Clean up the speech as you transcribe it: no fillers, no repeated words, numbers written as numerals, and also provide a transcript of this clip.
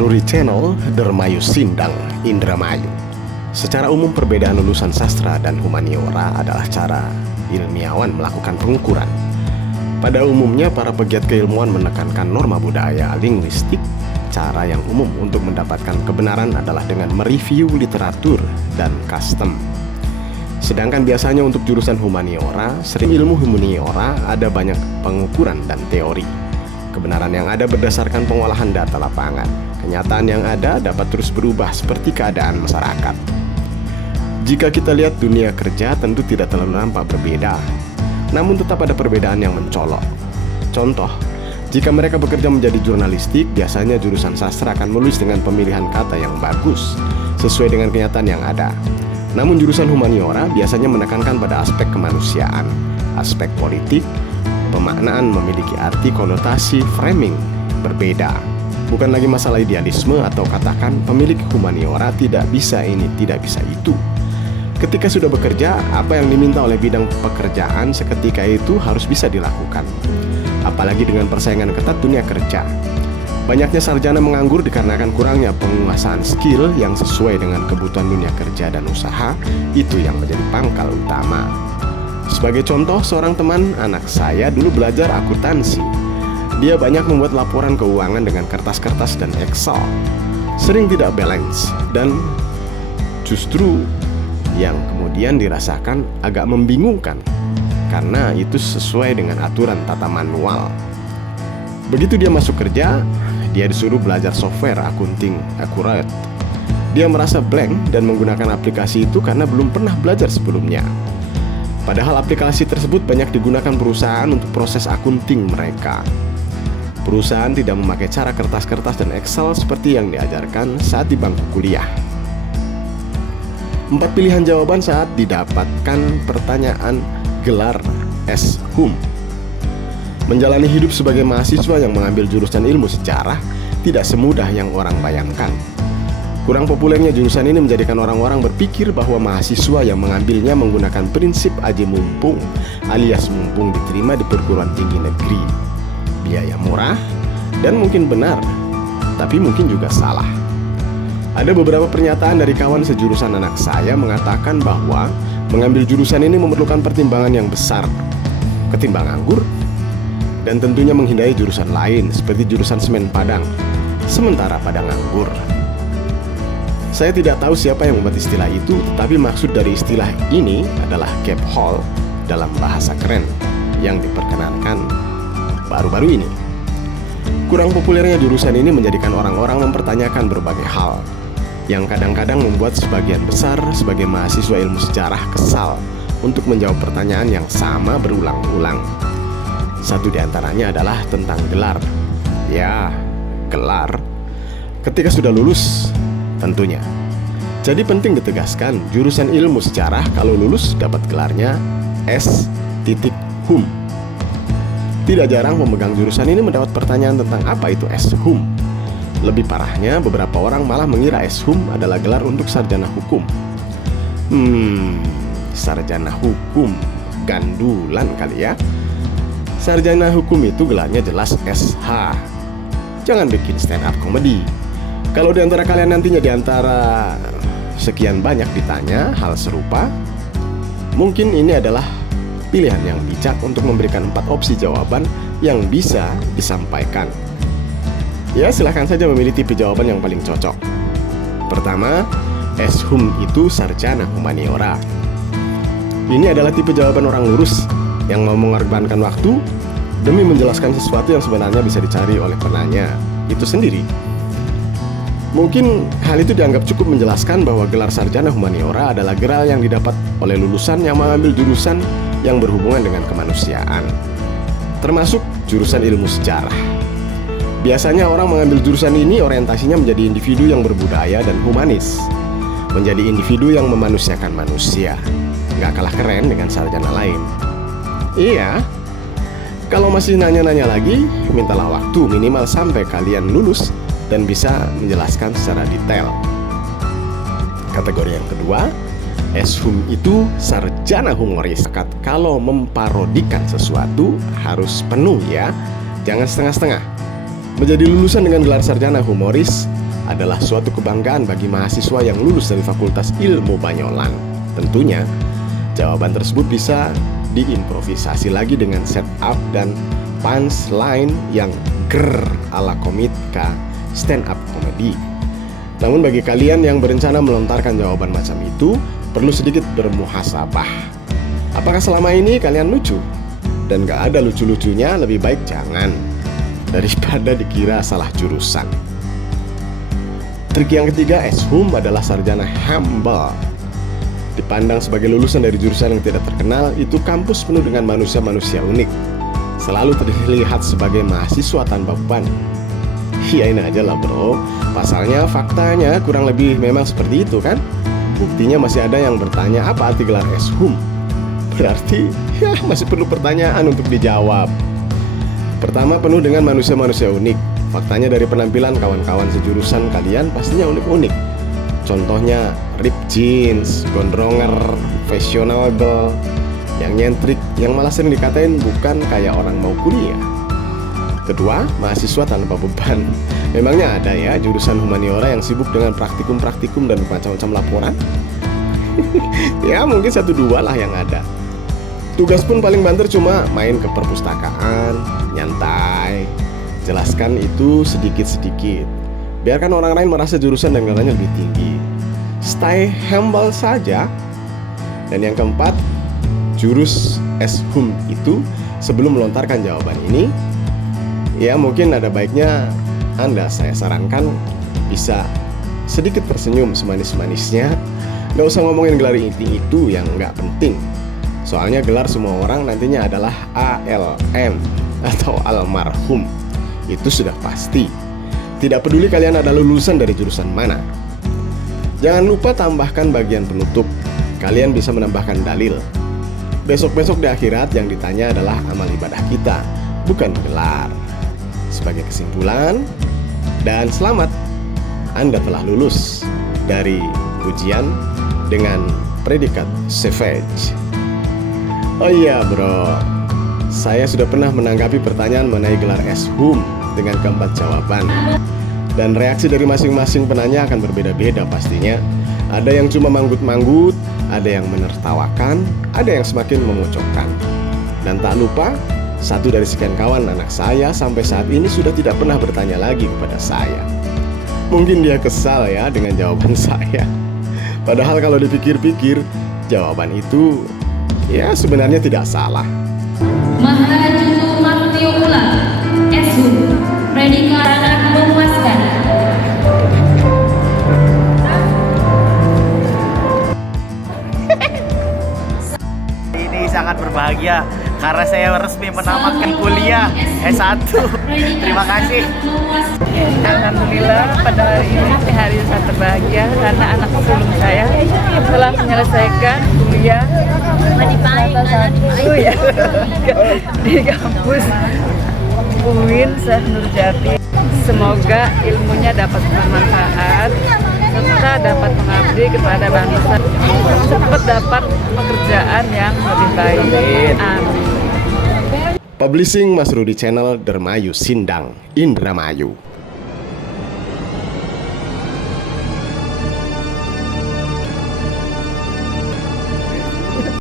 Ruri Channel, Dermayu Sindang, Indramayu. Secara umum perbedaan lulusan sastra dan humaniora adalah cara ilmiawan melakukan pengukuran. Pada umumnya para pegiat keilmuan menekankan norma budaya linguistik. Cara yang umum untuk mendapatkan kebenaran adalah dengan mereview literatur dan custom. Sedangkan biasanya untuk jurusan humaniora, sering ilmu humaniora ada banyak pengukuran dan teori. Kebenaran yang ada berdasarkan pengolahan data lapangan. Kenyataan yang ada dapat terus berubah seperti keadaan masyarakat. Jika kita lihat dunia kerja tentu tidak terlalu nampak berbeda, namun tetap ada perbedaan yang mencolok. Contoh, jika mereka bekerja menjadi jurnalistik, biasanya jurusan sastra akan menulis dengan pemilihan kata yang bagus, sesuai dengan kenyataan yang ada. Namun jurusan humaniora biasanya menekankan pada aspek kemanusiaan, aspek politik, pemaknaan memiliki arti konotasi framing berbeda. Bukan lagi masalah idealisme atau katakan pemilik humaniora tidak bisa ini, tidak bisa itu. Ketika sudah bekerja, apa yang diminta oleh bidang pekerjaan seketika itu harus bisa dilakukan. Apalagi dengan persaingan ketat dunia kerja. Banyaknya sarjana menganggur dikarenakan kurangnya penguasaan skill yang sesuai dengan kebutuhan dunia kerja dan usaha, itu yang menjadi pangkal utama. Sebagai contoh, seorang teman anak saya dulu belajar akuntansi. Dia banyak membuat laporan keuangan dengan kertas-kertas dan Excel. Sering tidak balance dan justru yang kemudian dirasakan agak membingungkan karena itu sesuai dengan aturan tata manual. Begitu dia masuk kerja, dia disuruh belajar software accounting akurat. Dia merasa blank dan menggunakan aplikasi itu karena belum pernah belajar sebelumnya. Padahal aplikasi tersebut banyak digunakan perusahaan untuk proses akunting mereka. Perusahaan tidak memakai cara kertas-kertas dan Excel seperti yang diajarkan saat di bangku kuliah. 4 pilihan jawaban saat didapatkan pertanyaan gelar S.Hum. Menjalani hidup sebagai mahasiswa yang mengambil jurusan ilmu sejarah tidak semudah yang orang bayangkan. Kurang populernya jurusan ini menjadikan orang-orang berpikir bahwa mahasiswa yang mengambilnya menggunakan prinsip aji mumpung alias mumpung diterima di perguruan tinggi negeri. Biaya murah dan mungkin benar, tapi mungkin juga salah. Ada beberapa pernyataan dari kawan sejurusan anak saya mengatakan bahwa mengambil jurusan ini memerlukan pertimbangan yang besar ketimbang nganggur, dan tentunya menghindari jurusan lain seperti jurusan semen Padang, sementara pada nganggur. Saya tidak tahu siapa yang membuat istilah itu, tetapi maksud dari istilah ini adalah gap hole dalam bahasa keren yang diperkenankan baru-baru ini. Kurang populernya jurusan ini menjadikan orang-orang mempertanyakan berbagai hal, yang kadang-kadang membuat sebagian besar sebagai mahasiswa ilmu sejarah kesal untuk menjawab pertanyaan yang sama berulang-ulang. Satu di antaranya adalah tentang gelar. Ya, gelar. Ketika sudah lulus, tentunya. Jadi penting ditegaskan, jurusan ilmu sejarah kalau lulus dapat gelarnya S.Hum. Tidak jarang pemegang jurusan ini mendapat pertanyaan tentang apa itu S.Hum. Lebih parahnya, beberapa orang malah mengira S.Hum adalah gelar untuk sarjana hukum. Sarjana hukum, gandulan kali ya. Sarjana hukum itu gelarnya jelas SH. Jangan bikin stand up comedy. Kalau di antara kalian nantinya di antara sekian banyak ditanya hal serupa, mungkin ini adalah pilihan yang bijak untuk memberikan 4 opsi jawaban yang bisa disampaikan. Ya, silahkan saja memilih tipe jawaban yang paling cocok. Pertama, S.Hum itu sarjana humaniora. Ini adalah tipe jawaban orang lurus yang mau mengorbankan waktu demi menjelaskan sesuatu yang sebenarnya bisa dicari oleh penanya itu sendiri. Mungkin hal itu dianggap cukup menjelaskan bahwa gelar sarjana humaniora adalah gelar yang didapat oleh lulusan yang mengambil jurusan yang berhubungan dengan kemanusiaan, termasuk jurusan ilmu sejarah. Biasanya orang mengambil jurusan ini orientasinya menjadi individu yang berbudaya dan humanis, menjadi individu yang memanusiakan manusia. Gak kalah keren dengan sarjana lain. Iya, kalau masih nanya-nanya lagi, mintalah waktu minimal sampai kalian lulus dan bisa menjelaskan secara detail. Kategori yang kedua, S.Hum itu sarjana humoris. Kalau memparodikan sesuatu harus penuh ya, jangan setengah-setengah. Menjadi lulusan dengan gelar sarjana humoris adalah suatu kebanggaan bagi mahasiswa yang lulus dari Fakultas Ilmu Banyolan. Tentunya, jawaban tersebut bisa diimprovisasi lagi dengan setup dan punchline yang grrr ala komika stand up comedy. Namun bagi kalian yang berencana melontarkan jawaban macam itu, perlu sedikit bermuhasabah. Apakah selama ini kalian lucu? Dan gak ada lucu-lucunya, lebih baik jangan, daripada dikira salah jurusan. Trik yang ketiga, eshum adalah sarjana humble. Dipandang sebagai lulusan dari jurusan yang tidak terkenal, itu kampus penuh dengan manusia-manusia unik. Selalu terlihat sebagai mahasiswa tanpa beban. Iyain aja lah bro, pasalnya faktanya kurang lebih memang seperti itu kan. Buktinya masih ada yang bertanya apa arti gelar eshum. Berarti ya masih perlu pertanyaan untuk dijawab. Pertama, penuh dengan manusia-manusia unik. Faktanya dari penampilan kawan-kawan sejurusan kalian pastinya unik-unik. Contohnya rip jeans, gondronger, fashionable, yang nyentrik, yang malah sering dikatain bukan kayak orang mau kuliah. Kedua, mahasiswa tanpa beban. Memangnya ada ya jurusan humaniora yang sibuk dengan praktikum-praktikum dan macam-macam laporan? Ya mungkin 1-2 lah yang ada. Tugas pun paling banter cuma main ke perpustakaan, nyantai. Jelaskan itu sedikit-sedikit. Biarkan orang lain merasa jurusan dan gelarnya lebih tinggi. Stay humble saja. Dan yang keempat, jurus eshum itu sebelum melontarkan jawaban ini, ya mungkin ada baiknya saya sarankan bisa sedikit tersenyum semanis-manisnya. Gak usah ngomongin gelar inti itu yang gak penting. Soalnya gelar semua orang nantinya adalah ALM atau almarhum. Itu sudah pasti. Tidak peduli kalian adalah lulusan dari jurusan mana. Jangan lupa tambahkan bagian penutup. Kalian bisa menambahkan dalil. Besok-besok di akhirat yang ditanya adalah amal ibadah kita, bukan gelar. Sebagai kesimpulan, dan selamat, Anda telah lulus dari ujian dengan predikat savage. Oh iya bro, saya sudah pernah menanggapi pertanyaan mengenai gelar eshum dengan keempat jawaban. Dan reaksi dari masing-masing penanya akan berbeda-beda pastinya. Ada yang cuma manggut-manggut, ada yang menertawakan, ada yang semakin memojokkan. Dan tak lupa, satu dari sekian kawan anak saya sampai saat ini sudah tidak pernah bertanya lagi kepada saya. Mungkin dia kesal ya dengan jawaban saya. Padahal kalau dipikir-pikir, jawaban itu ya sebenarnya tidak salah. Maharajuku Maktio Ulang, eshum, predikat sangat memuaskan. Ini sangat berbahagia karena saya resmi menamatkan kuliah S1. Terima kasih. Alhamdulillah pada hari ini hari sangat berbahagia karena anak sulung saya telah menyelesaikan kuliah di kampus UIN Syekh Nurjati. Semoga ilmunya dapat bermanfaat serta dapat mengabdi kepada bangsa, cepat dapat pekerjaan yang lebih baik. Amin. Publishing Mas Rudi Channel Dermayu Sindang Indramayu.